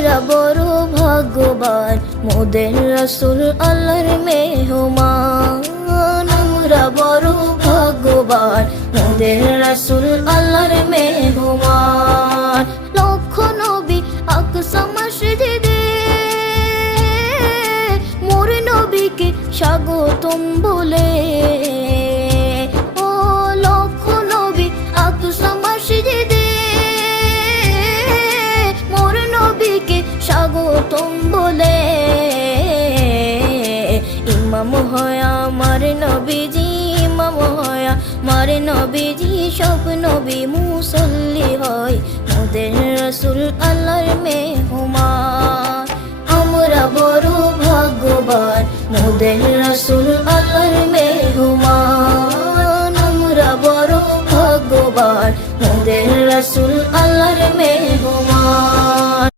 আমরা বড় ভাগ্যবান, মোদের রাসূল আল্লাহর মেহমান। আমরা বড় ভাগ্যবান, মোদের রাসূল আল্লাহর মেহমান। লক্ষ নবী আকসা মসজিদে মোর নবীকে স্বাগতম বলে। ও লক্ষ নবী আকসা মসজিদে মোর নবীকে স্বাগতম বলে। ইমাম হয় আমার নবীজি, ইমাম হয় আমার নবীজি, সব নবী মুসল্লি হয় মোদের রাসূল আল্লাহর মেহমান। আমরা বড় ভাগ্যবান, মোদের রাসূল আল্লাহর মেহমান। আমরা বড় ভাগ্যবান, মোদের রাসূল আল্লাহর মেহমান।